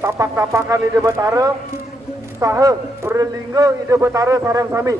tapak-tapakan ide betara, saha berlingga ide betara sarang sami.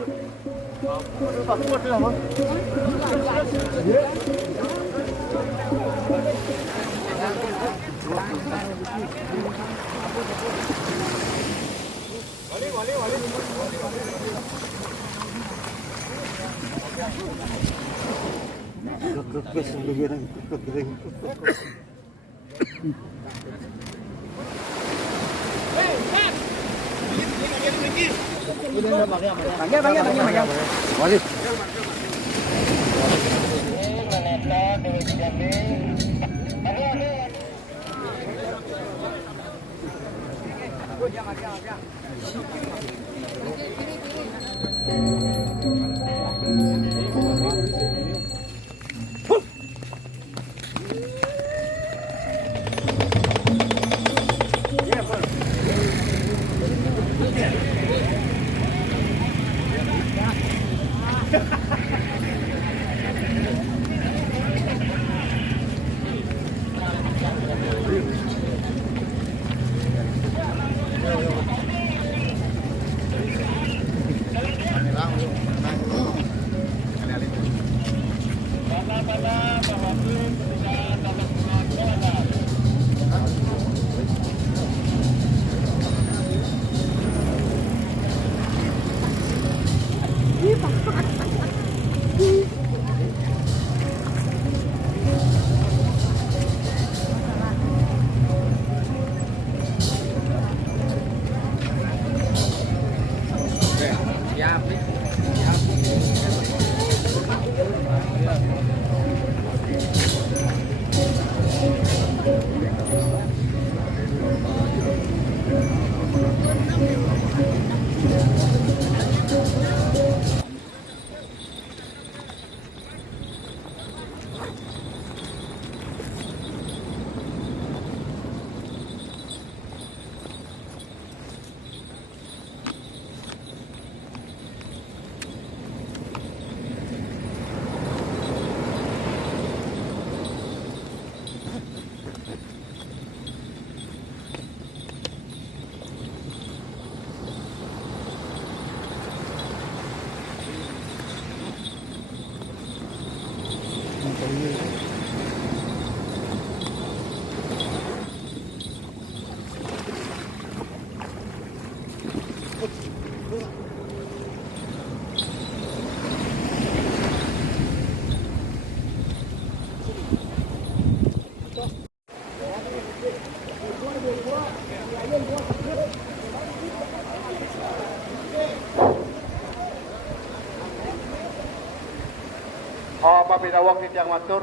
Apabila waktu tiang matur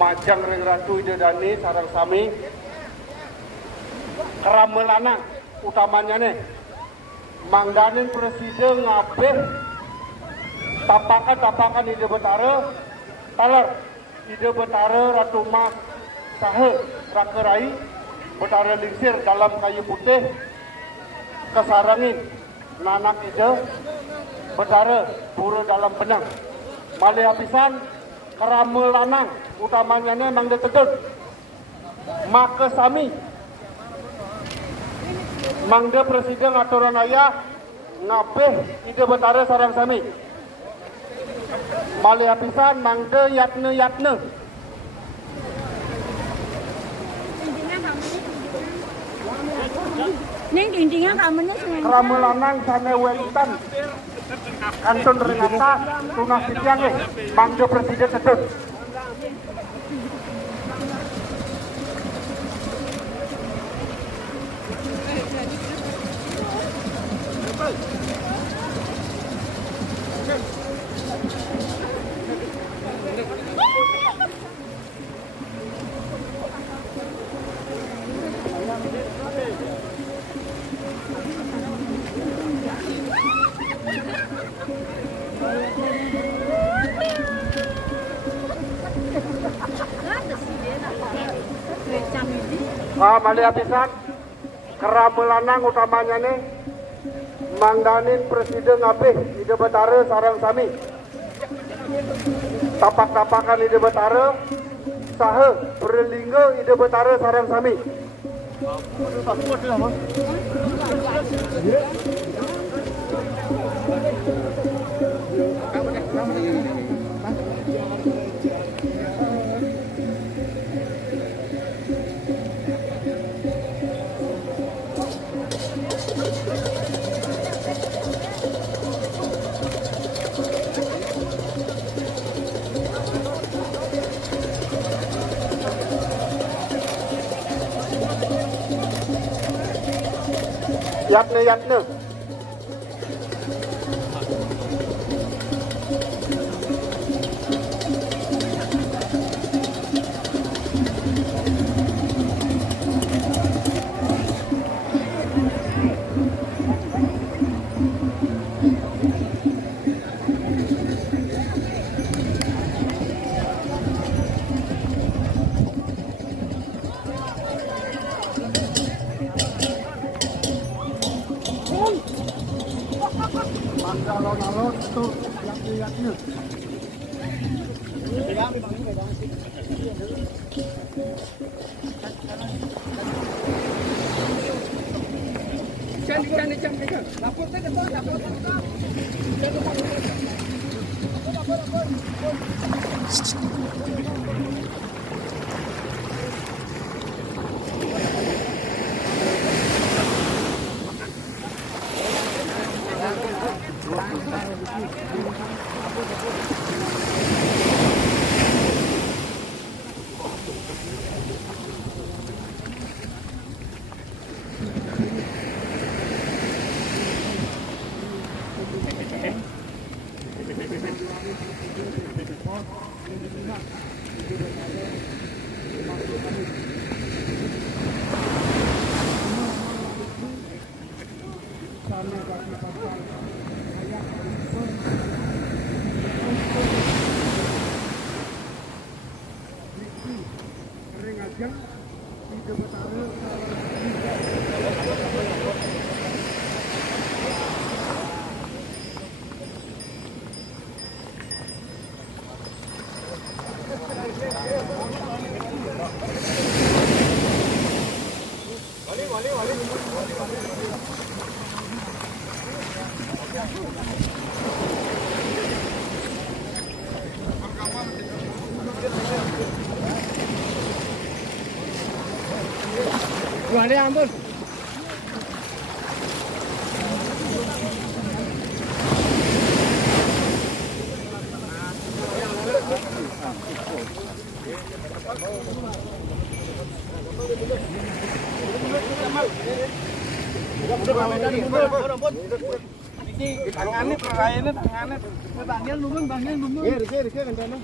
majang ring ratu ide dani sarang sami keramelanang utamanya nih mangdanin presiden ngabeh tapakan ide betara taler ide betara ratu mas sahe rakerai betara lingsir dalam kayu putih kesarangin nanak ide betara buru dalam benang Malih apisan kerama lanang utamanya ni mang detegeg maka sami mangga presiden aturan ayah ngabeh ide betara sarang sami malih apisan mangga yatne Neng intinya kamunya kerama lanang sana welitan Kanton Renata tunas sitiang mangga presiden tetep Malih apisan kerama lanang utamanya nih mangdanin presiden ngabeh ide betara sarang sami tapak-tapakan ide betara saha berlingga ide betara sarang sami Yatne. Alon-alon itu lihat-lihatnya. Wah, ya ampun. Tangannya perayaan tangannya. Bangnya numun. Iya, dikit kentana.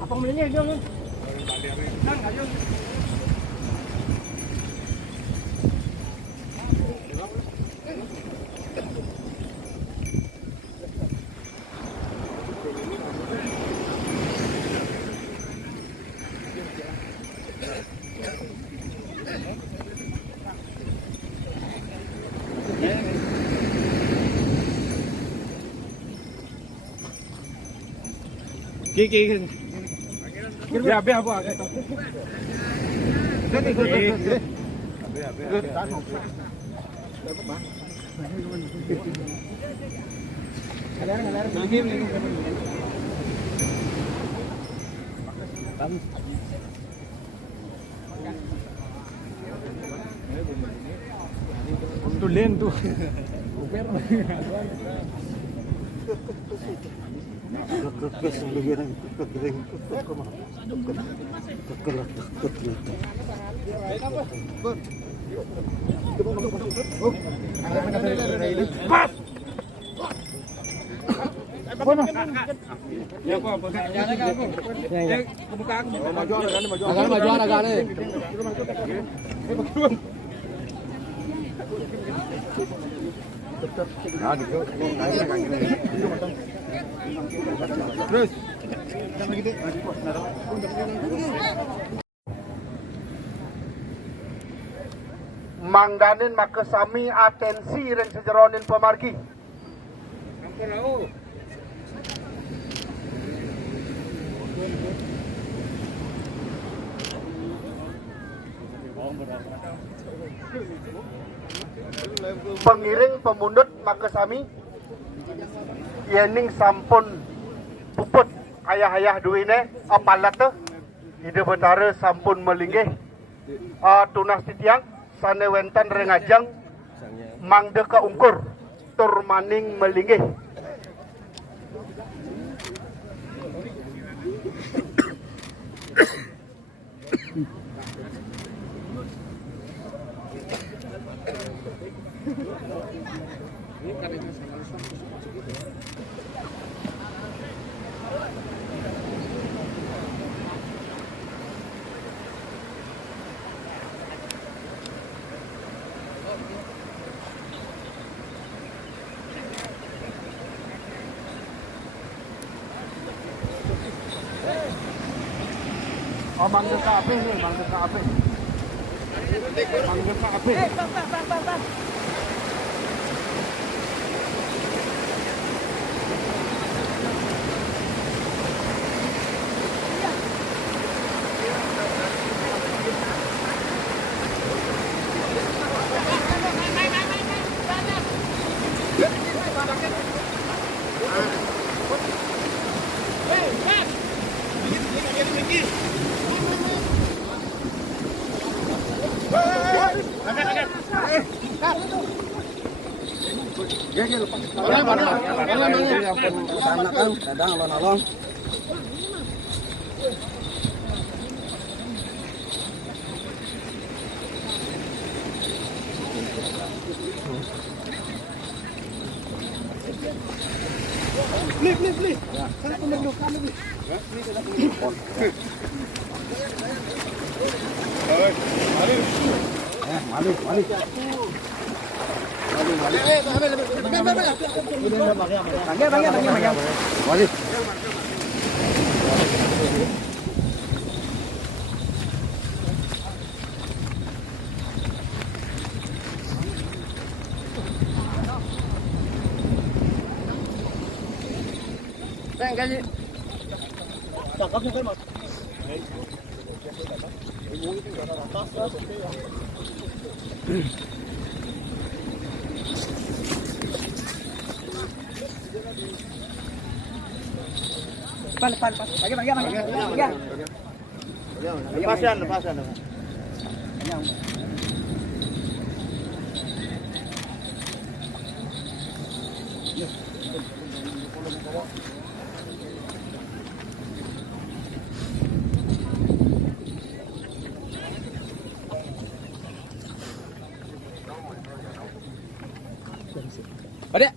Apa mulanya dia? Kiki. Ya, biar apa? Tuh len tuh. Pas. Ya apa? Jangan aku. Ya, kebuka aku. Maju agak nih. Terus. Mangdanin makesami atensi dan sejeronin pemargi. Pengiring pemundut makesami yening sampun puput ayah-ayah duwine apalat teh ide betara sampun melinggih tunas titiang sane wenten rengajang mangde kaungkur tur maning melinggih. Oh, mangga ka ape nih, mangga ka ape. Mangga ka ape. Bang. Beli. Sana pembentuk kami. Lepasan. Ada.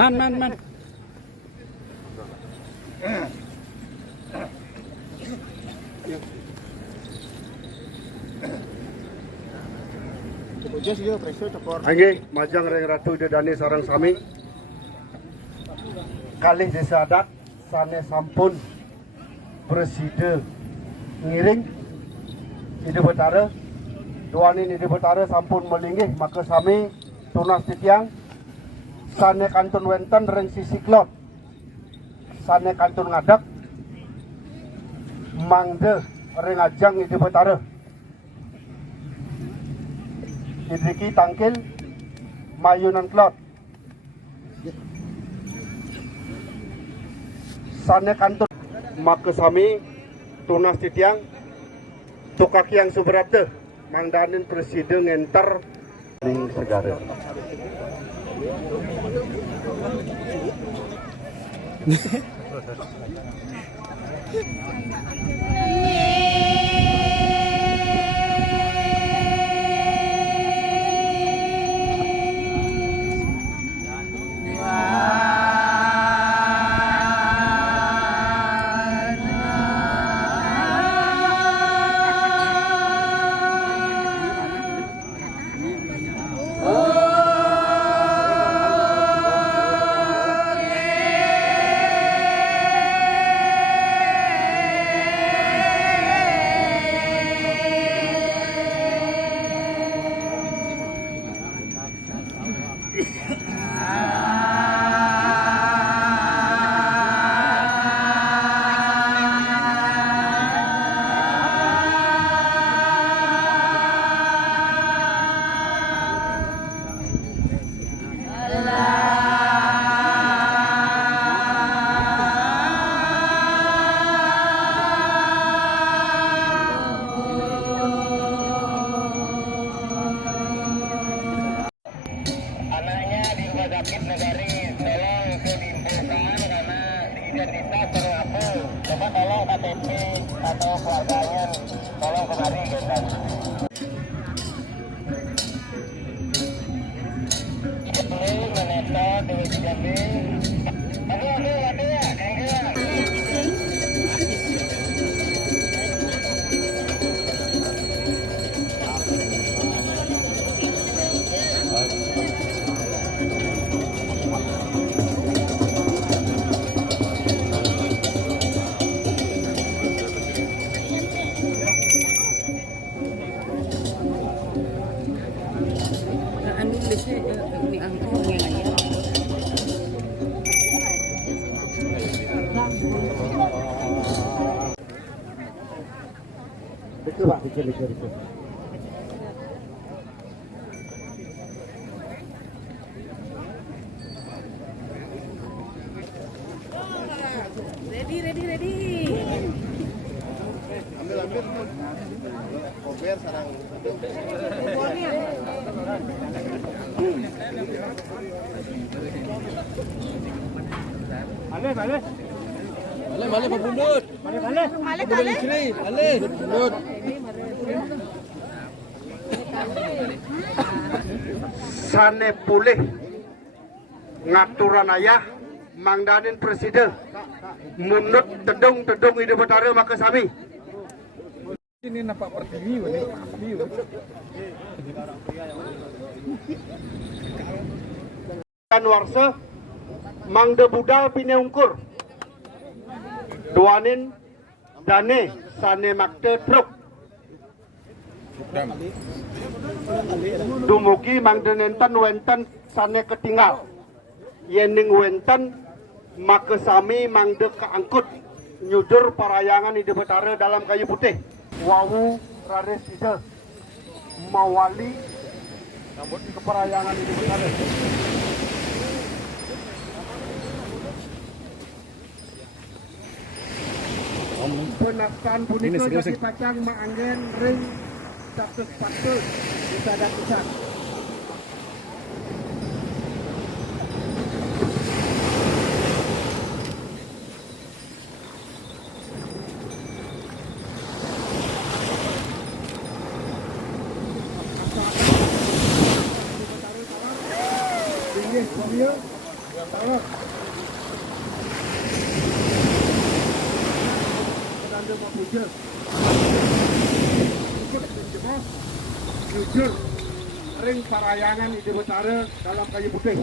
Man. Angge majang reng ratu dedani sarang sami kalih desa adat sane sampun preside ngiring ide betara duanin ide betara sampun melinggih maka sami tunas titiang sane kantun wenten reng sisi klot sane kantun ngadak mangde reng ajang ide betara Idriki tangkil mayunan klot sane kantun maka sami tunas titiang tukaki yang subrate mangdanin presiden enter ning segara atau keluarganya tolong kemari gitu. Boleh meneta dewe jambi. Aduh ya, Dikit Pak, dikit. Ready. Ambil. Kober sarang. Balik. Balik Pak Bundut. Balik sini. Balik Bundut. Sane pulih ngaturan ayah mangdanin presiden munut tedung ide betara maka sami Ini nampak pertiwi ini. kan warsa mangde budal pineungkur duanin dane sane makte truk dumugi mangde nenten wenten sane ketinggal yening wenten maka sami mangde keangkut nyudur parayangan ide betara dalam kayu putih wawu rares ide mawali ke parayangan ide betara. Penakan punika jadi pacang maanggen ring 140 bisa ada pusat. Tinggi, suaminya, tolong. Jujur ring parayangan ide betara dalam kayu putih.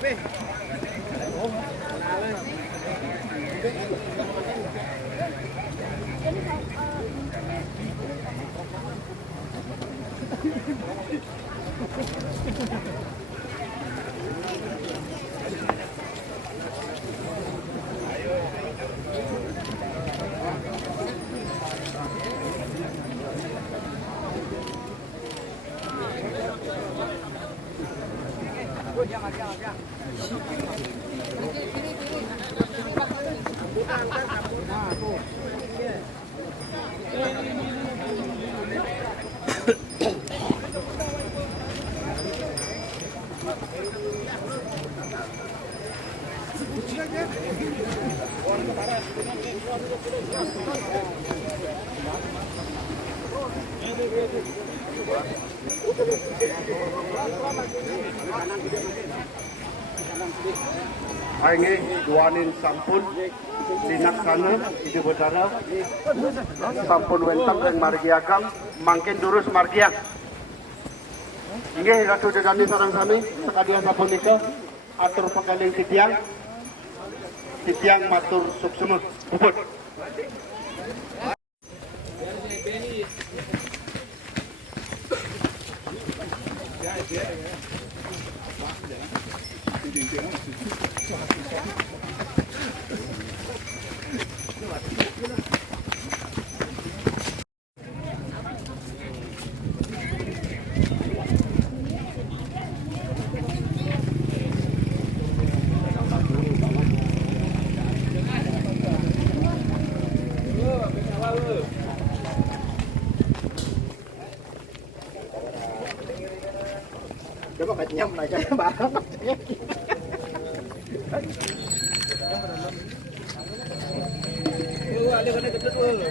Be. Ainge duanin sampun dinaksana ide betara sampun wenten ring margiagam mangkin durus margiang Inggih ratu dedami sareng sami sekalian sapunika atur pekaling titiang matur suksema puput. Coba kat nyam lah saya barang. Ada kena ketut dulu.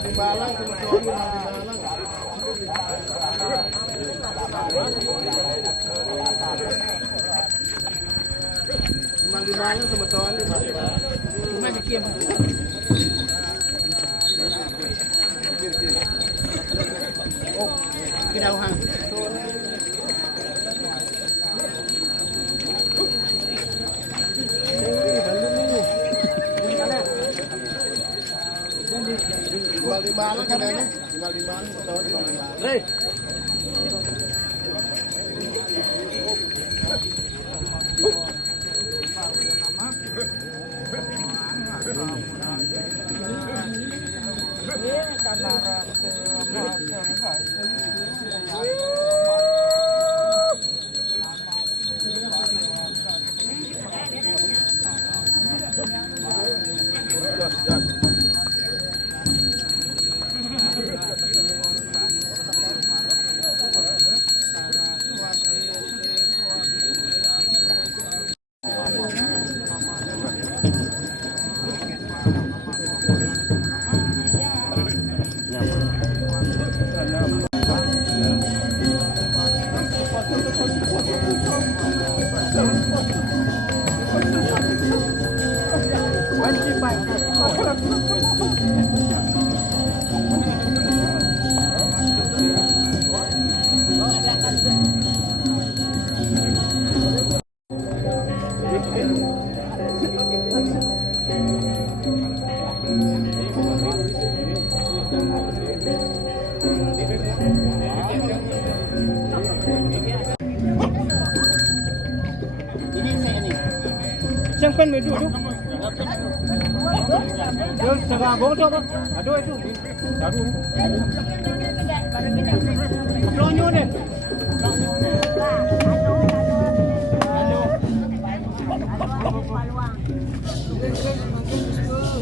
Timbalang sama tuan timbalang. Timbalang sama tuan timbalang. Cuma dikiam. Oh, kidauhan. Timbalang kan ini. Timbalang sama tuan timbalang. Hei. Siapa yang duduk? Dia sedang bodoh apa? Aduh itu. Aduh. Pelonyo deh.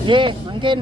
Ye, mungkin.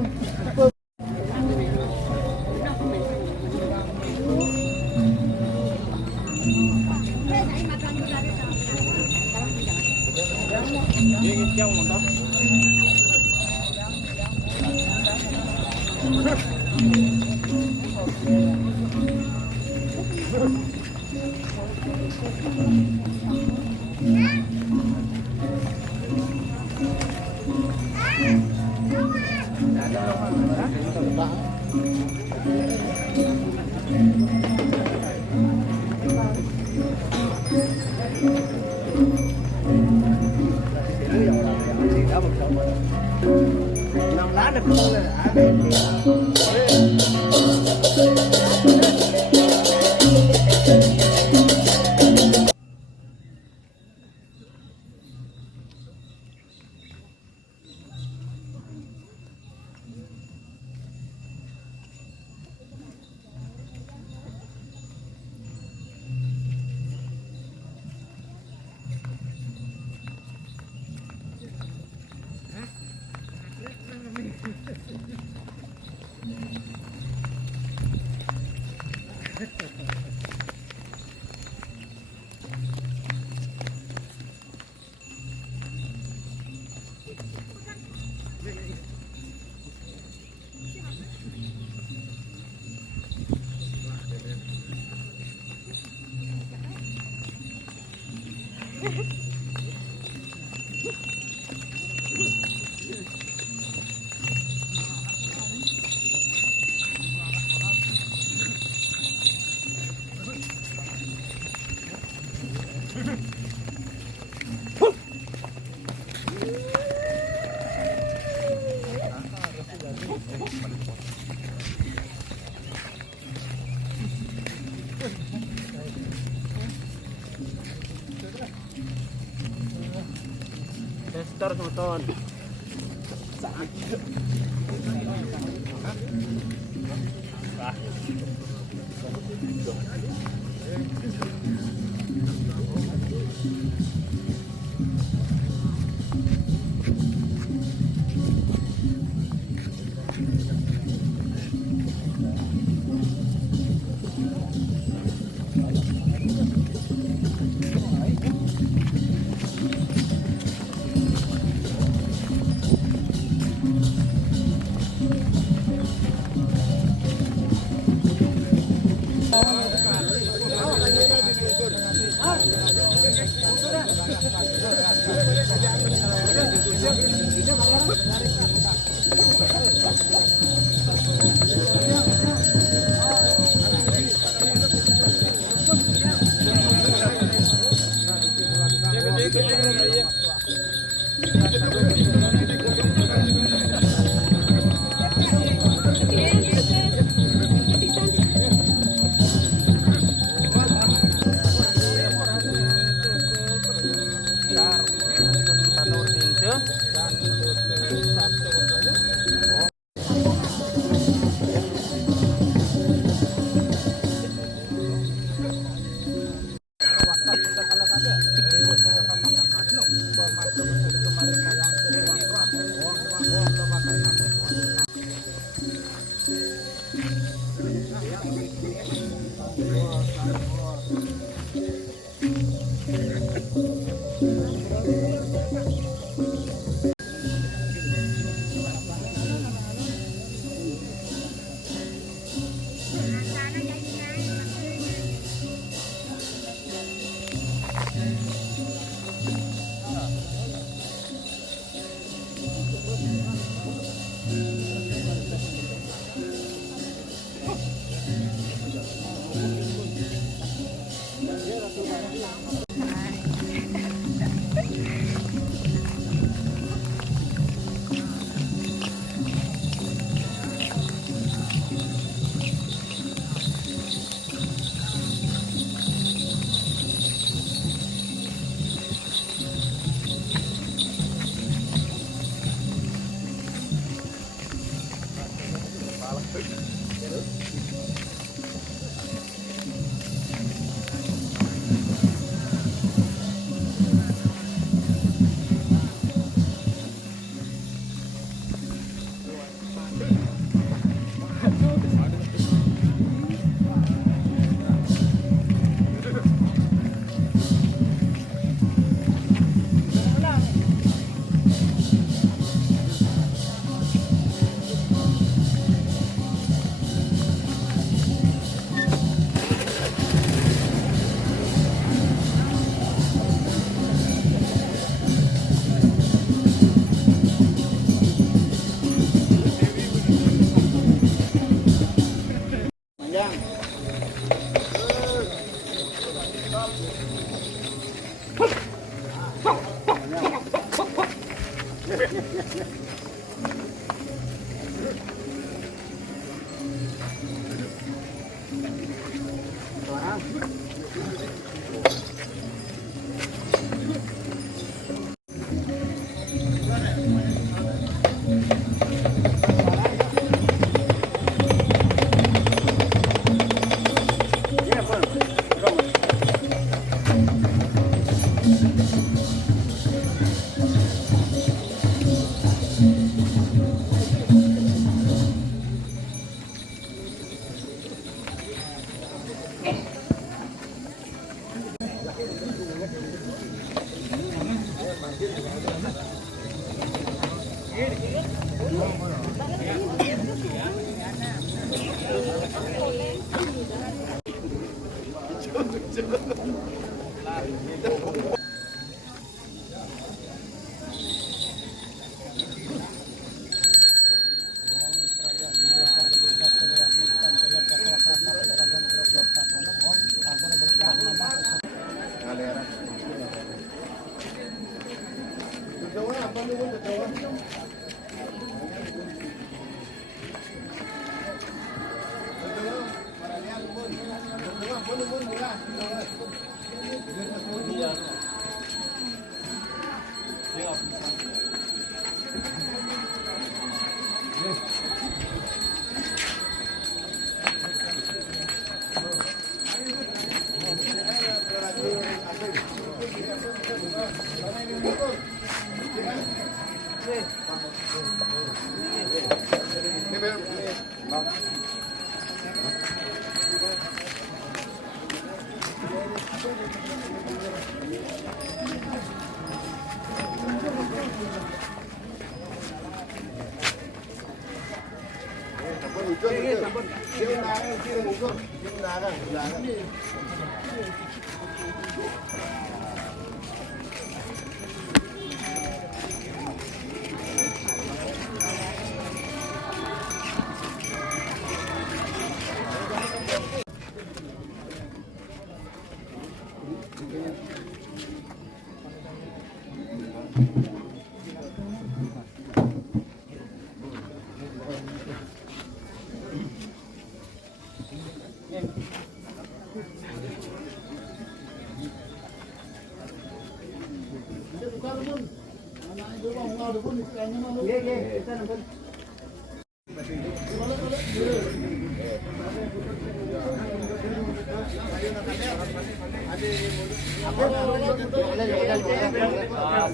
Tester teman-teman.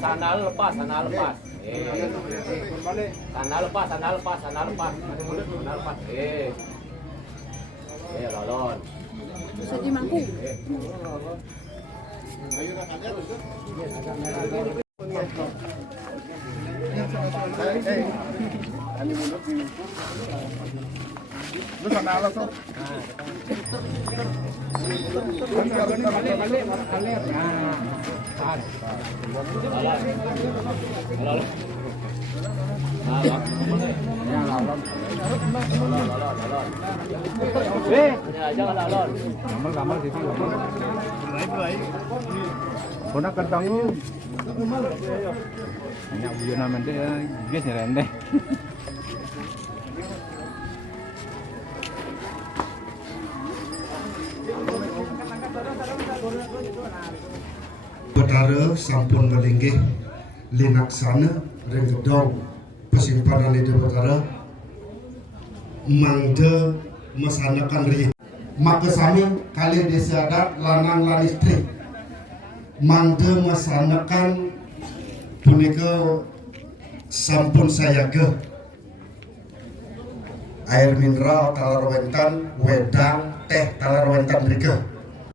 Sana lepas, sana lepas. Sana lepas, sana lepas, sana lepas. Mati mulut, sana lepas. Lolon. Bisa dimangku. Lu sana lah so. Jangan lolon. Gamal di sini. Kona kentang lu. Hanya buyut nama dia, guys nyerendeh. Betara sampun melinggih linaksana ring gedong persimpanan Lidi Betara mangde mesanakan ri maka sami kali desa adat lanang lan istri mangde mesanakan punika sampun sayaga air mineral talar wentan wedang teh talar wentan mriki